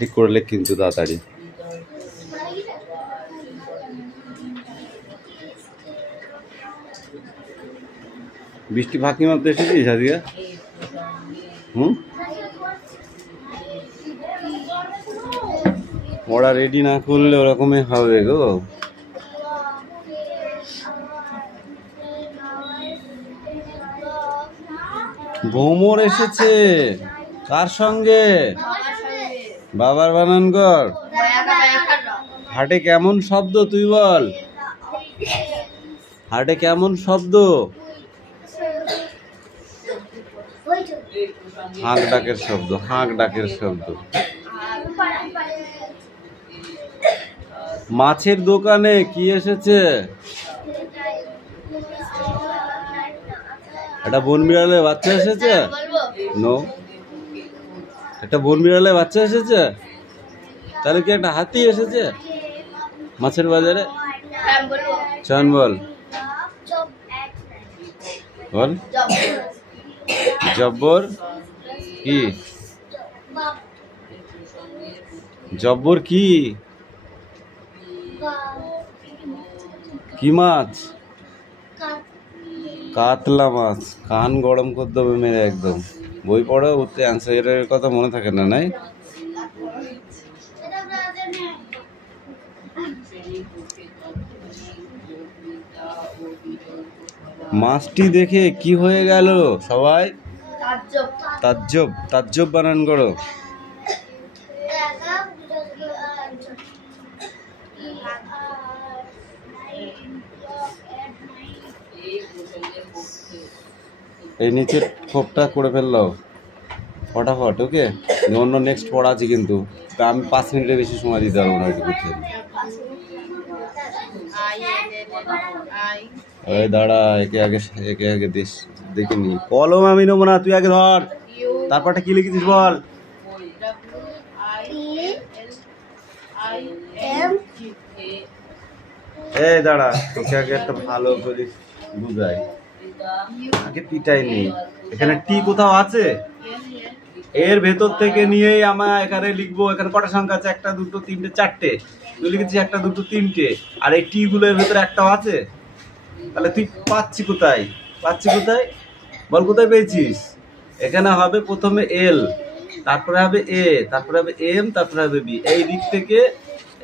ঠিক করলে কিন্তু তাড়াতাড়ি। বৃষ্টি ফাঁকি মারতে এসেছিস আজকে? ওরা রেডি না করলে ওরকমই হবে গো। ভ্রমর এসেছে কার সঙ্গে? বাবার বানান কর। হাটে কেমন শব্দ তুই বল? হাটে কেমন শব্দ? হাঁক ডাকের শব্দ, হাঁক ডাকের শব্দ। মাছের দোকানে কি এসেছে? একটা বনবিড়ালের বাচ্চা এসেছে? নো, একটা বনবিড়ালের বাচ্চা এসেছে? তাহলে কি একটা হাতি এসেছে মাছের বাজারে? চন বল বল। জব্বর কি? জব্বর কি? কি মাছ? কাতলা মাছ। কান গরম করতে হবে মেরে একদম। বই পড়ো, উঠতে অ্যান্সারের কথা মনে থাকে না, নাই? মাছটি দেখে কি হয়ে গেল সবাই? তাজ্জব। তাজ্জব বানান করো। এই নিচের খোপটা করে ফেললো ফটাফট। ওকে, অন্য নেক্সট পড়া আছে কিন্তু আমি 5 মিনিটের বেশি সময় দিতে পারবো না। এটুকু ওই দাঁড়া, একে আগে দেখে নি। কলম আমি নেবো না, তুই আগে ধর। তারপরটা কি লিখেছিস বল? এই দাঁড়া, তোকে আগে একটা ভালো করে বুঝাই। আগে টিটাই নেই, এখানে টি কোথাও আছে? এর ভেতর থেকে নিয়েই আমরা এখানে লিখবো। এখানে কটা সংখ্যা আছে? 1 2 3 4টে। তুই লিখেছিস 1 2 3টে, আর এই টি গুলোর ভেতরে একটাও আছে? তাহলে তুই পাচ্ছি কোথায়? বল কোথায় পেয়েছিস? এখানে হবে প্রথমে এল, তারপরে হবে এ, তারপরে হবে এম, তারপরে হবে বি। এই দিক থেকে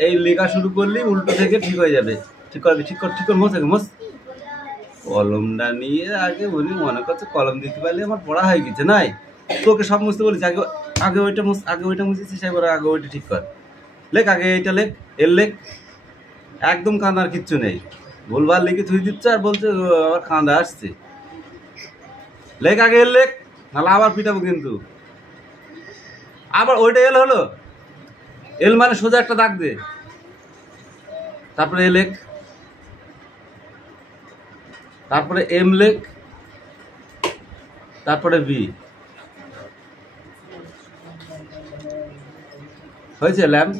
এই লেখা শুরু করলি, উল্টো থেকে ঠিক হয়ে যাবে। ঠিক কর মোস। কলমটা নিয়ে আগে উনি মনে করছে কলম দিতে পারলে আমার পড়া হয়ে গেছে। নাই, তোকে সব মুছতে বলেছি। আগে ওইটা মুছেছিস, এবার আগে ওইটা ঠিক কর। লেখ আগে এইটা, লেখ এর লেখ। একদম কাঁদার কিচ্ছু নেই। ভুলভাল লিখে থুই দিচ্ছে আর বলছে আবার কাঁদা আসছে। লেখ আগে এর লেখ, নাহলে আবার পিটাবো কিন্তু। আবার ওইটা এল হলো? এল মানে সোজা একটা দাগ দে, তারপরে এ লেখ, তারপরে এম লেখ, তারপরে বি। হয়েছে ল্যাম্প?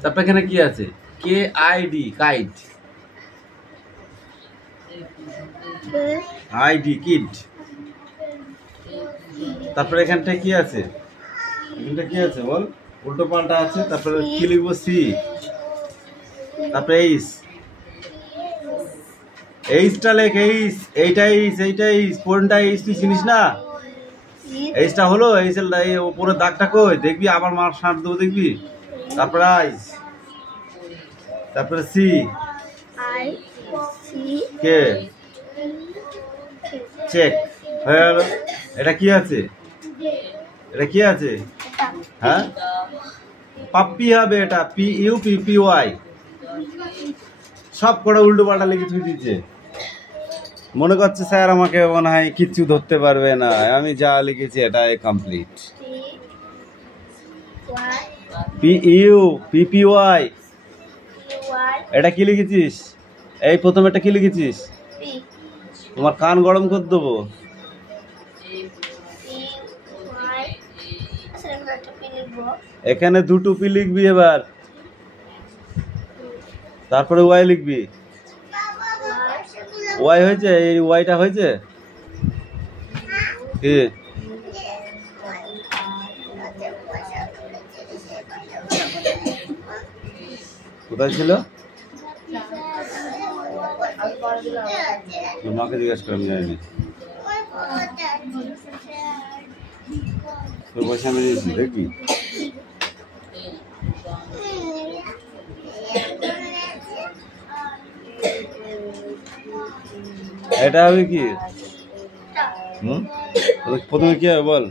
তারপরে এখানে কি আছে? K I D, kite. I D kid. তারপরে এখানটা কি আছে? এখানটা কি আছে বল? উল্টো পাল্টা আছে। তারপরে কি লিখবো? সি। তারপরে এইচটা লেখ। এইটা কোনটা এইচ তুই চিনিস না? এইচটা হলো এই উপরে দাগটা কই দেখবি, আবার মার্ক সার দেবো দেখবি। তারপরে তারপরে সি, কে, চেক হয়ে গেল। এটা কি আছে? হ্যাঁ, পাপ্পি হবে এটা। PUPPY। সব করে উল্টো পাল্টা লিখে থুই দিচ্ছে। মনে করছে স্যার আমাকে মনে হয় কিচ্ছু ধরতে পারবে না, আমি যা লিখেছি এটাই কমপ্লিট। PUPPY। এটা কি লিখেছিস? এই প্রথমে এটা কি লিখেছিস? তোমার কান গরম করে দেবো। এখানে 2 পি লিখবি এবার, তারপরে ওয়াই লিখবি। ওয়াই হয়েছে? এই ওয়াইটা হয়েছে কি? কোথায় ছিল? মাকে জিজ্ঞেস করে, আমি জানি। তোর পয়সা আমি দিয়েছি দেখবি। এটা হবে কি? প্রথমে কি হবে বল?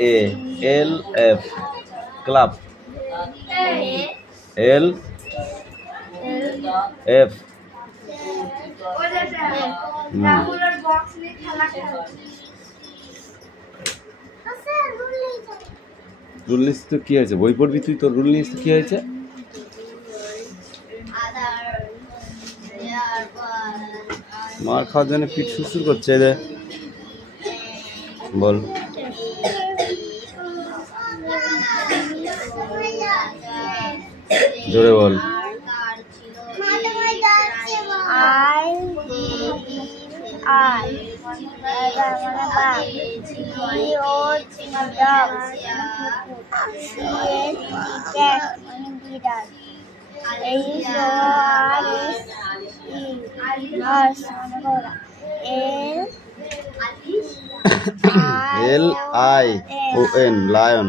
CALF club, LF rule list তো কি হয়েছে? বই পড়বি তুই? তোর রুল লিস্ট কি হয়েছে? মার খাওয়ার জন্য পিঠ সুসুর করছে রে। বল। জোরে বল। LION lion.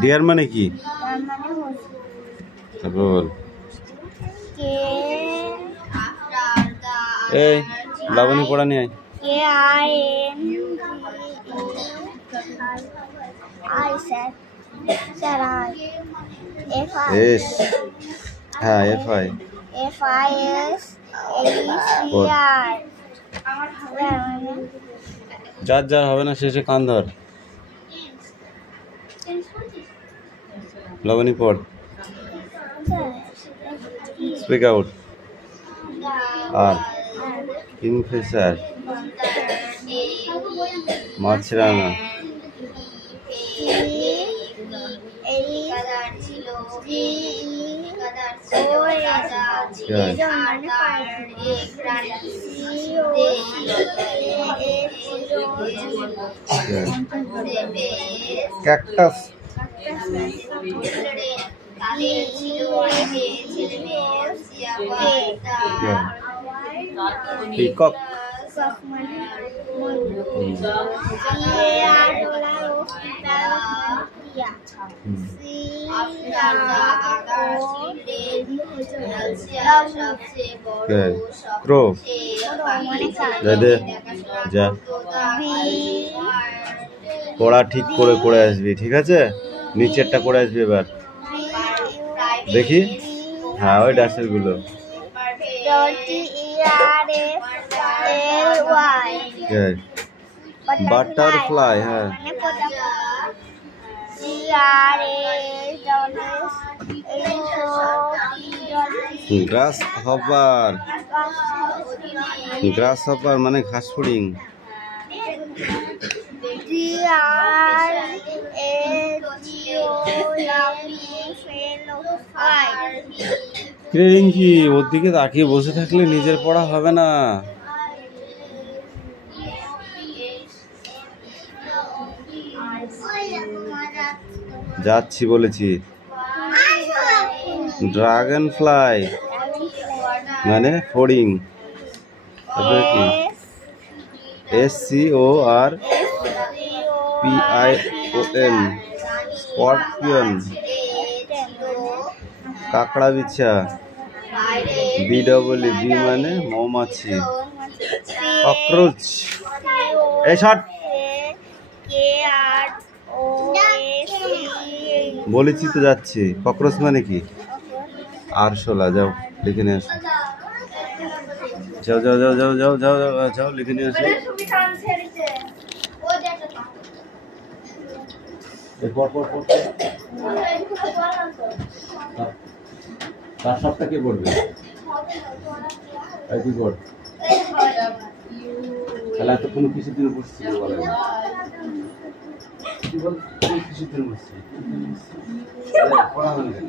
ডিয়ার মানে কি? তারপর বল। এই লাবণী পড়া নিয়ে আয়। হ্যাঁ FI যার যার হবে না শেষে কান ধর। লাবণী পড়। Speak out. আর কিংফিশার, মাছরাঙা, ক্যাকটাস, পিকক, ক্রো। যা পড়া ঠিক করে করে আসবি, ঠিক আছে? নিচেরটা করে আসবি এবার দেখি। হ্যাঁ ওই ডাস্টার গুলো। বাটারফ্লাই, হ্যাঁ। গ্রাস হপার, গ্রাস হপার মানে ঘাস ফড়িং। কি ওর দিকে তাকিয়ে বসে থাকলে নিজের পড়া হবে না। যাচ্ছি বলেছি। ড্রাগন ফ্লাই মানে ফড়িং। তারপরে কি? SCORPION scorpion. কাঁকড়া বিছা। BWB মানে মৌমাছি। ককরোচ। এই শট বলেছি তো যাচ্ছি। ককরোচ মানে কি? আরশোলা। যাও লিখে নিয়ে আসো। যাও যাও যাও যাও যাও যাও যাও লিখে নিয়ে আসো। তার সবটা কে পড়বে? তাহলে এতক্ষণ কিসের দিনে পড়ছি? কিসের দিনে পড়ছি? পড়া মানে কেন?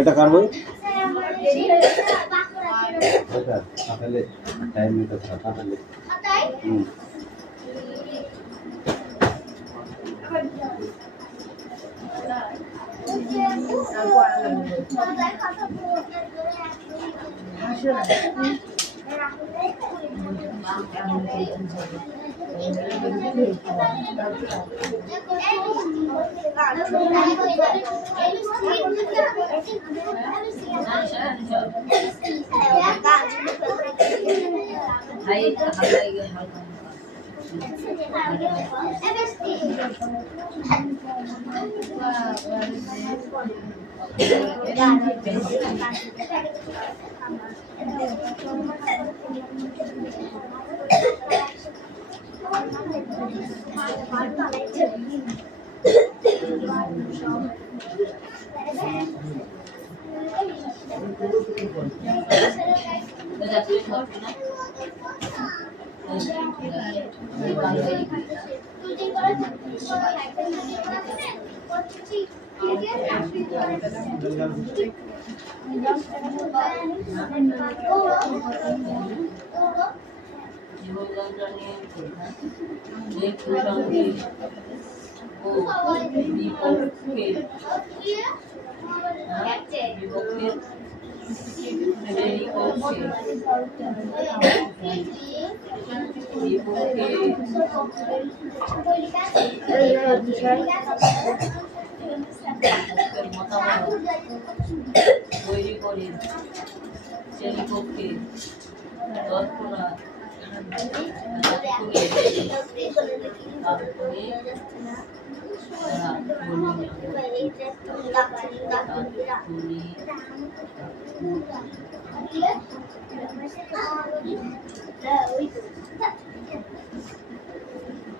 এটা কার বই? টাইম নিতে তাহলে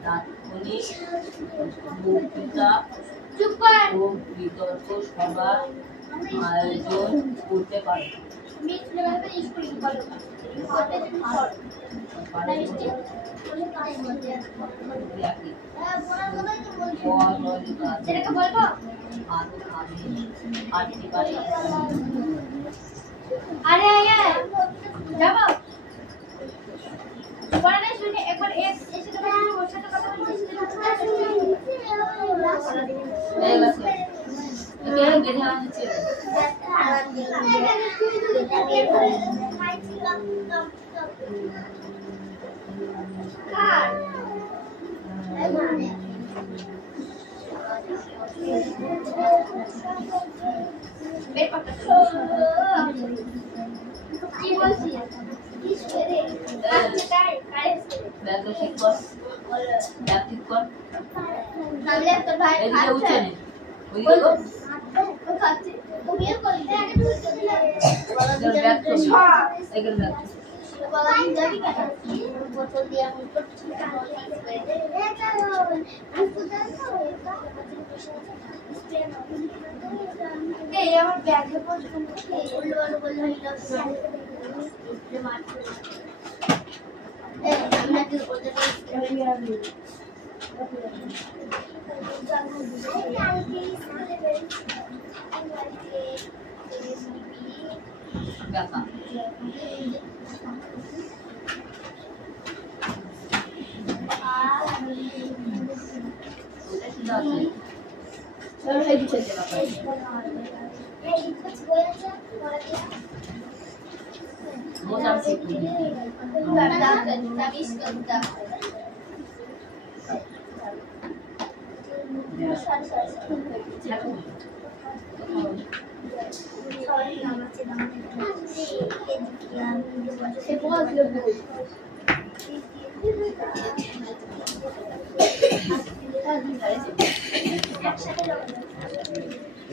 তাৎক্ষণিক বক্তৃতা ও বিতর্ক সভার আয়োজন করতে পারে।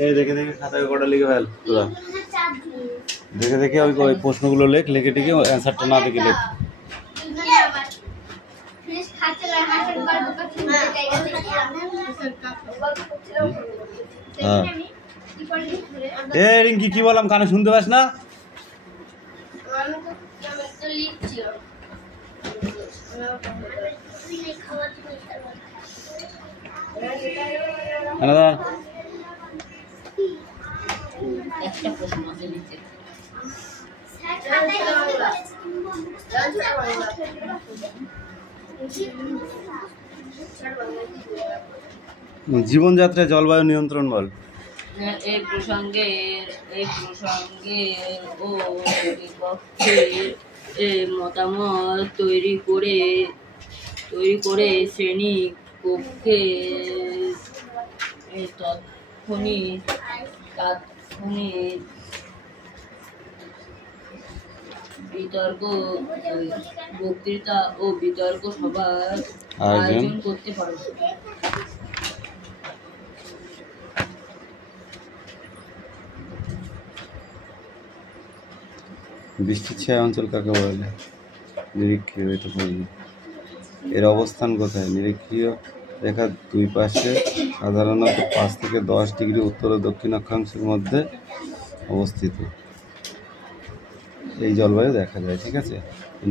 এই দেখে দেখে খাতায় কটা লিখে ফেল তোরা, দেখে দেখে ওই প্রশ্নগুলো লেখ, লিখে টিকে অ্যান্সারটা না দেখে লেখ। এ রিঙ্কি কি বললাম কানে শুনতে পাস না? একটা প্রশ্ন আছে নিচে। জীবনযাত্রায় জলবায়ু নিয়ন্ত্রণ বল। এই প্রসঙ্গে ও বিপক্ষে মতামত তৈরি করে শ্রেণী কক্ষে তাৎক্ষণিক বিতর্ক, বক্তৃতা ও বিতর্ক সভার আয়োজন করতে পারে। বৃষ্টির ছায়া অঞ্চল কাকে বলে? নিরক্ষীয়। এটা বলবি। এর অবস্থান কোথায়? নিরক্ষীয় রেখার দুই পাশে সাধারণত 5 থেকে 10 ডিগ্রি উত্তর ও দক্ষিণ অক্ষাংশের মধ্যে অবস্থিত। এই জলবায়ু দেখা যায়, ঠিক আছে।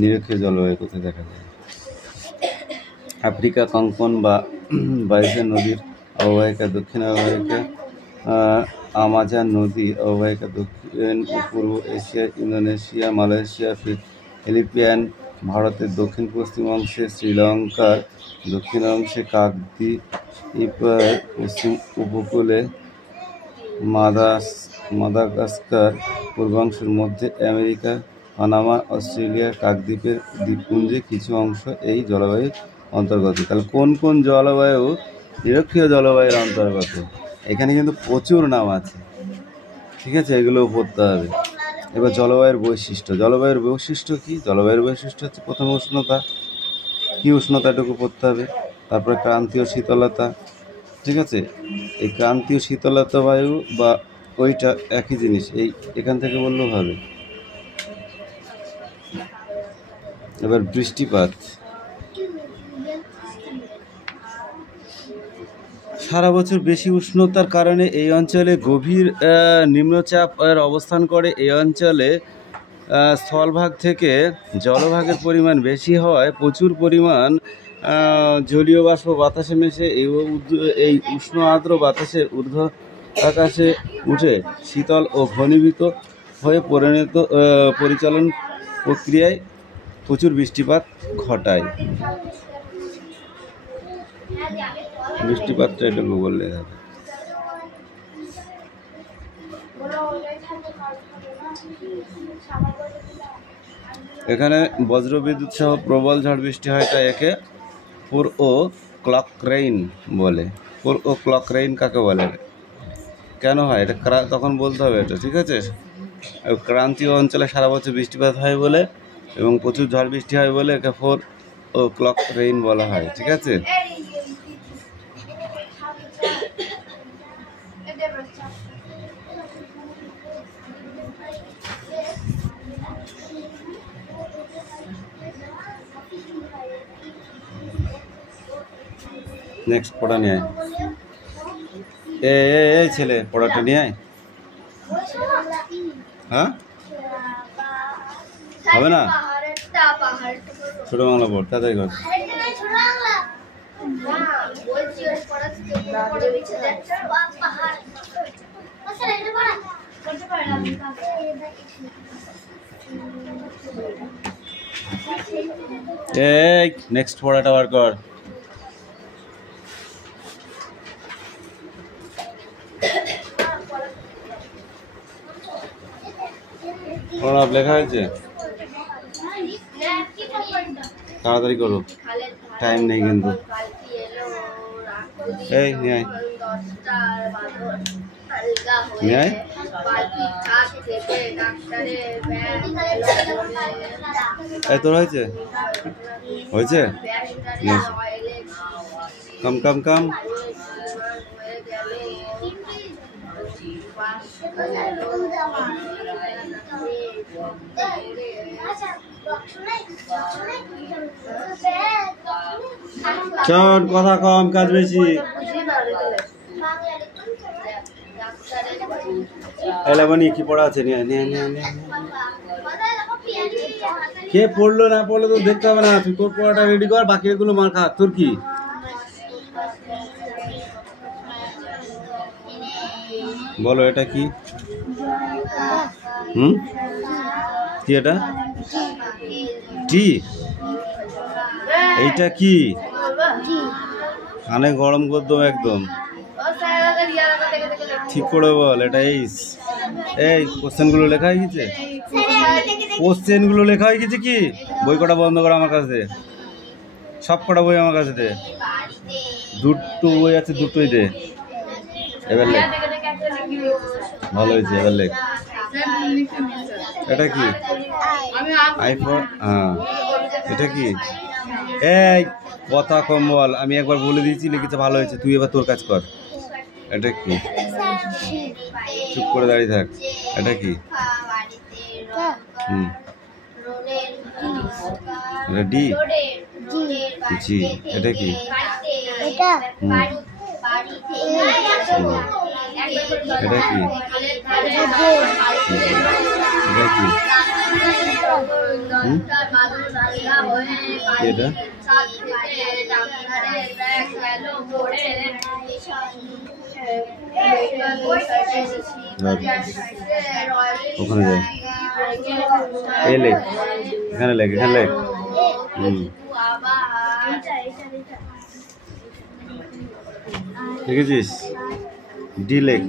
নিরক্ষীয় জলবায়ু কোথায় দেখা যায়? আফ্রিকা কঙ্কন বা বাইসেন নদীর অববাহিকা, দক্ষিণ অববাহিকা আমাজন নদী অববাহিকা, দক্ষিণ ও পূর্ব এশিয়া, ইন্দোনেশিয়া, মালয়েশিয়া, ফিলিপাইন, ভারতের দক্ষিণ পশ্চিম অংশে, শ্রীলঙ্কার দক্ষিণ অংশে, কাকদ্বীপের পশ্চিম উপকূলে, মাদাগাস্কার পূর্বাংশের মধ্যে আমেরিকা, পানামা, অস্ট্রেলিয়া, কাকদ্বীপের দ্বীপপুঞ্জে কিছু অংশ এই জলবায়ুর অন্তর্গত। তাহলে কোন কোন জলবায়ু নিরক্ষীয় জলবায়ুর অন্তর্গত? এখানে কিন্তু প্রচুর নাম আছে, ঠিক আছে, এগুলোও পড়তে হবে। এবার জলবায়ুর বৈশিষ্ট্য। জলবায়ুর বৈশিষ্ট্য কি? জলবায়ুর বৈশিষ্ট্য হচ্ছে প্রথমে উষ্ণতা, কি উষ্ণতাটুকু পড়তে হবে। তারপরে ক্রান্তীয় শীতলতা, ঠিক আছে। এই ক্রান্তীয় শীতলতা বায়ু বা ওইটা একই জিনিস, এই এখান থেকে বললেও হবে। এবার বৃষ্টিপাত। সারা বছর বেশি উষ্ণতার কারণে এই অঞ্চলে গভীর নিম্নচাপ অবস্থান করে। এই অঞ্চলে স্থলভাগ থেকে জলভাগের পরিমাণ বেশি হওয়ায় প্রচুর পরিমাণ জলীয় বাষ্প বাতাসে মেশে এই উষ্ণ আর্দ্র বাতাসের ঊর্ধ্ব আকাশে উঠে শীতল ও ঘনীভূত হয়ে পরিচালন প্রক্রিয়ায় প্রচুর বৃষ্টিপাত ঘটায়। বৃষ্টিপাতটা এটুকু বললে হবে। এখানে বজ্রবিদ্যুৎ সহ প্রবল ঝড় বৃষ্টি হয়, তাই একে পূর্ব ক্লক রেইন বলে। পূর্ব ক্লক রেইন কাকে বলে, কেন হয় এটা তখন বলতে হবে এটা, ঠিক আছে। ক্রান্তীয় অঞ্চলে সারা বছর বৃষ্টিপাত হয় বলে এবং প্রচুর ঝড় বৃষ্টি হয় বলে একে পূর্ব ক্লক রেইন বলা হয়, ঠিক আছে। নেক্সট পড়া নিয়ে আয়। এই ছেলে পড়াটা নিয়ে আয়। হ্যাঁ, হবে না, ছোট বাংলা পড়, তাড়াতাড়ি কর। এই নেক্সট পড়াটা বার কর। প্রণব লেখা হয়েছে, তাড়াতাড়ি করো, টাইম নেই কিন্তু। এই নিয়ে আয়, নিয়ে আয়। এই তোর হয়েছে, হয়েছে, কাম কাম কাম। চল কথা কম, কাজ বেশি। এলাবনি কি পড়া আছে? নিয়ে নিয়ে নিয়ে নিয়ে কে পড়লো না পড়লো তো দেখতে হবে না, তুই তোর পড়াটা রেডি কর, বাকি এগুলো মার খা। তোর কি বলো, এটা কি? কি এটা? টি? এইটা কি? কানে গরম করতাম একদম, ঠিক করে বল। এটা এই কোশ্চেনগুলো লেখা হয়ে গেছে? কোশ্চেনগুলো লেখা হয়ে গেছে কি? বই কটা বন্ধ কর আমার কাছে দে, সব কটা বই আমার কাছে দে। দুটো বই আছে, দুটোই দে। এবার লেখ, ভালো হয়েছে, এবার লেখ। এটা কি? আইফোন? হ্যাঁ। এটা কি? এই কথা কম বল, আমি একবার বলে দিয়েছি, লিখেছে ভালো হয়েছে, তুই এবার তোর কাজ কর। এটা কি? চুপ করে দাঁড়িয়ে থাক। এটা কি? এটা ডি? জি। এটা কি? এটা কি? এটা কি? এটা ওখানে যাই, এ লেখ, এখানে লেখ, এখানে লেখ। দেখেছিস? ডি লেখ।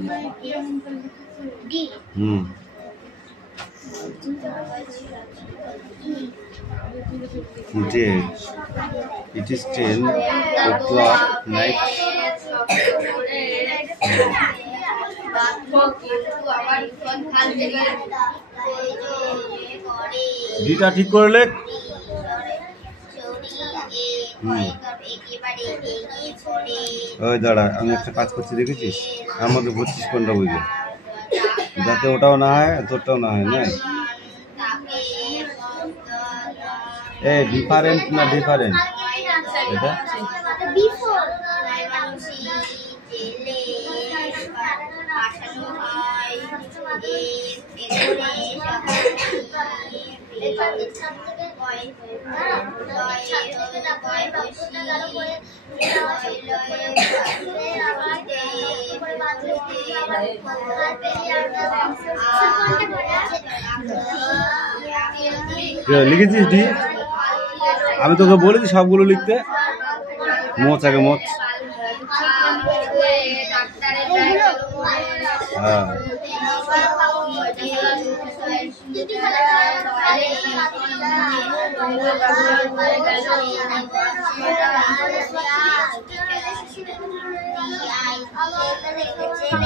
It is 10 o'clock night. ডিটা ঠিক করে লেখ। ওই দাঁড়া, আমি একটা কাজ করছি, দেখেছিস? আমার মধ্যে ভর্তিস কোনটা বুঝে, যাতে ওটাও না হয় তোরটাও না হয়। না এ ডিফারেন্ট না ডিফারেন্ট? এটা লিখেছিস ডি? আমি তোকে বলেছি সবগুলো লিখতে। মোচ আগে মোচ। হ্যাঁ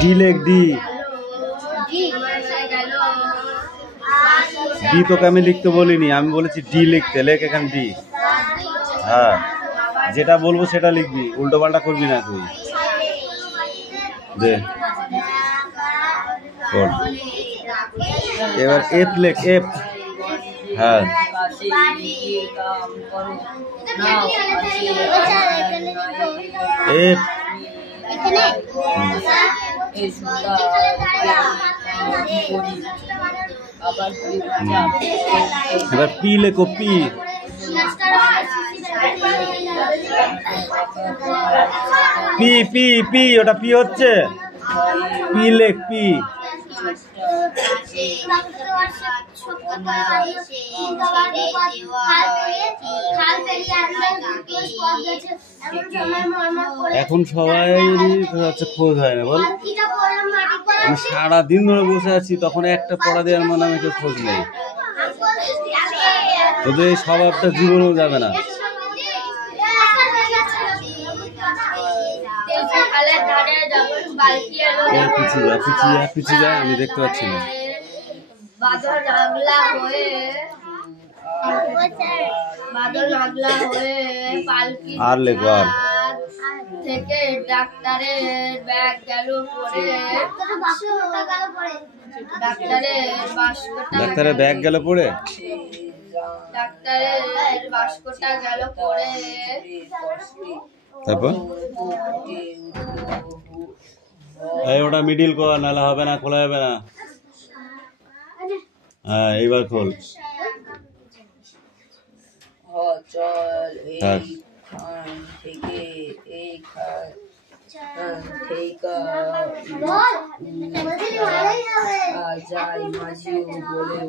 ডি লেখ, ডি। ডি তোকে আমি লিখতে বলিনি, আমি বলেছি ডি লিখতে। লেখ এখানে ডি। হ্যাঁ, যেটা বলবো সেটা লিখবি, উল্টো পাল্টা করবি না তুই। দে এবার এফ লেখ, এফ। হ্যাঁ এফ। এবার পি লেখো, পি। পি পি পি, ওটা পি হচ্ছে। পি লেখ, পি। এখন সবাই হচ্ছে খোঁজ হয় না, বল। আমি সারাদিন ধরে বসে আছি, তখন একটা পড়া দেওয়ার মানে আমাকে খোঁজ নেই। তোদের এই স্বভাবটা জীবনেও যাবে না। পিছিয়ে যা, পিছিয়ে যা, পিছিয়ে যা, আমি দেখতে পাচ্ছি না। আর লেখো, আর থেকে ডাক্তারের ব্যাগ গেল পড়ে, ডাক্তারের ব্যাগ গেল পড়ে, ডাক্তারের বাস্কটা গেল পড়ে। তারপর এই ওটা মিডিল কর, নাহলে হবে না, খোলা যাবে না। হ্যাঁ এইবার খোল। চল থাক। এইখান থেকে যাই মাঝিও বলে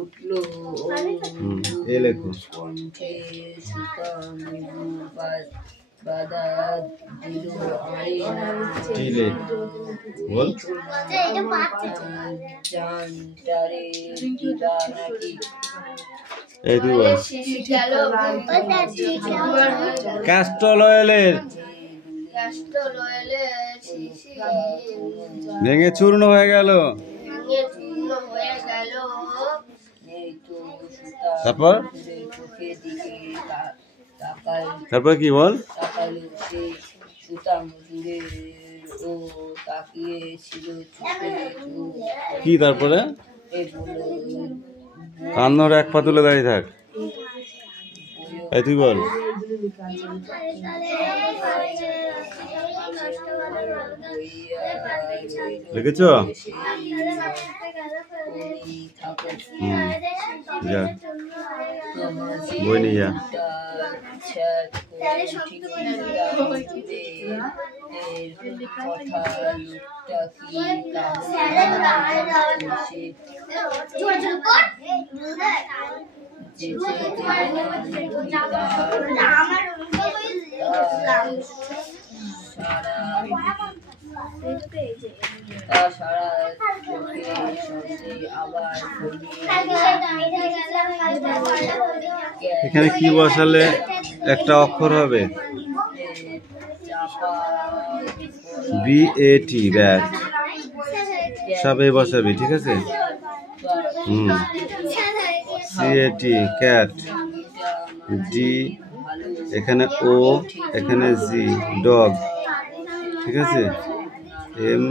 উঠল এ লেখো কণ্ঠে সুতা বাধা দিল আরে টিলে বল জানটারে দিবা নাকি এই তুই বল শিশি গেল ক্যাস্টল অয়েলের ক্যাস্টল অয়েলের শিশি ভেঙে চূর্ণ হয়ে গেল। ভেঙে চূর্ণ হয়ে গেল। এই তো সুতা তারপর চোখের দিকে তাকাল তারপর কি বল তাকালো সে সুতা মজুরের ও তাকিয়ে ছিল চোখে কি তারপরে এই বলল কান্নর এক পা তুলে দাঁড়িয়ে থাক। এই তুই বল লিখেছ? যা বই নিয়ে যা। এখানে কি বসালে একটা অক্ষর হবে? BAT ব্যাট সব এই বসাবি, ঠিক আছে? CAT ক্যাট, D এখানে O এখানে G ডগ, ঠিক আছে? M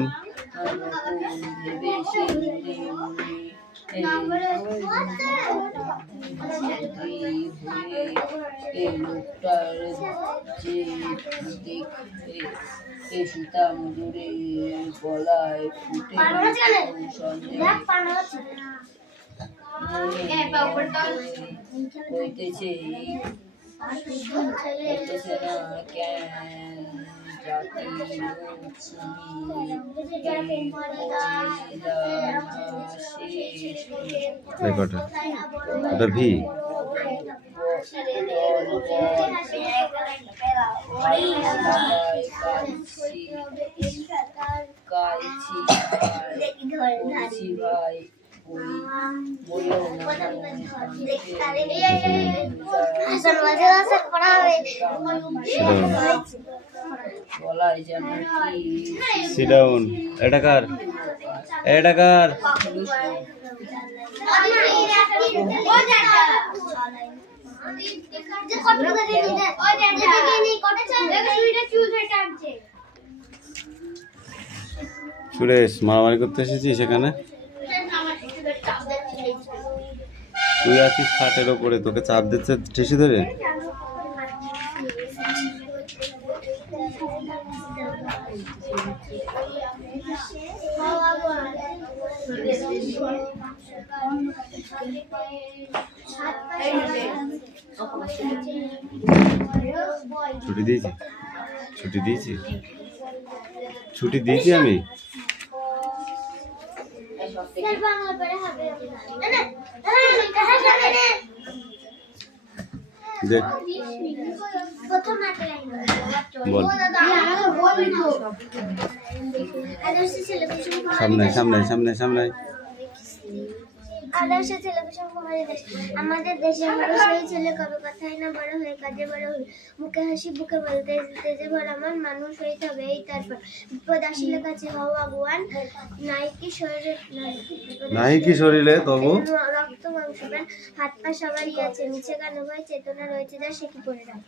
সুতা মজুরের গলায় ফুটে হইতেছে না কেন জাতি কটা? ওটা ভি। Sit down. এটা কার? এটা কার? সুরেশ মারামারি করতে এসেছিস সেখানে? তুই আছিস খাটের ওপরে, তোকে চাপ দিচ্ছে ঠেসে ধরে। ছুটি দিয়েছি, ছুটি দিয়েছি, ছুটি দিয়েছি আমি। দেখ বল, সামনে সামনে সামনে সামনে। আদর্শ ছেলে কুসুম কুমারী দাস। আমাদের দেশের মানুষ সেই ছেলে কবে কথায় না বড় হয়ে কাজে বড় হল, মুখে হাসি বুকে বলতে তেজে ভরা আমার মানুষ হইতে হবে এই তারপর। বিপদ আসিলে কাছে হও আগুয়ান, নাইকি শরীরে তবু রক্ত মাংস প্রাণ, হাত পা সবারই আছে, নিচে গান ভয় চেতনা রয়েছে যা সে কি করে রাখ।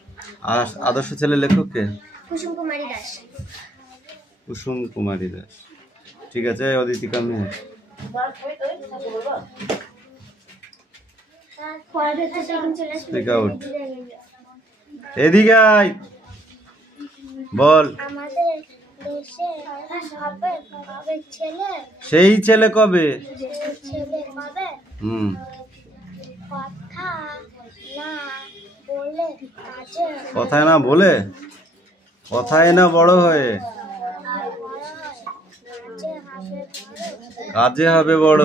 আদর্শ ছেলে লেখক কে? কুসুম কুমারী দাস। কুসুম কুমারী দাস, ঠিক আছে। অদিতি কামে এদিকে আয়, বল। আমাদের দেশে হবে কবে ছেলে, সেই ছেলে কবে? ছেলে কবে হুম কথা কথায় না বলে, কথায় না বড় হয়ে, কাজে হবে বড়।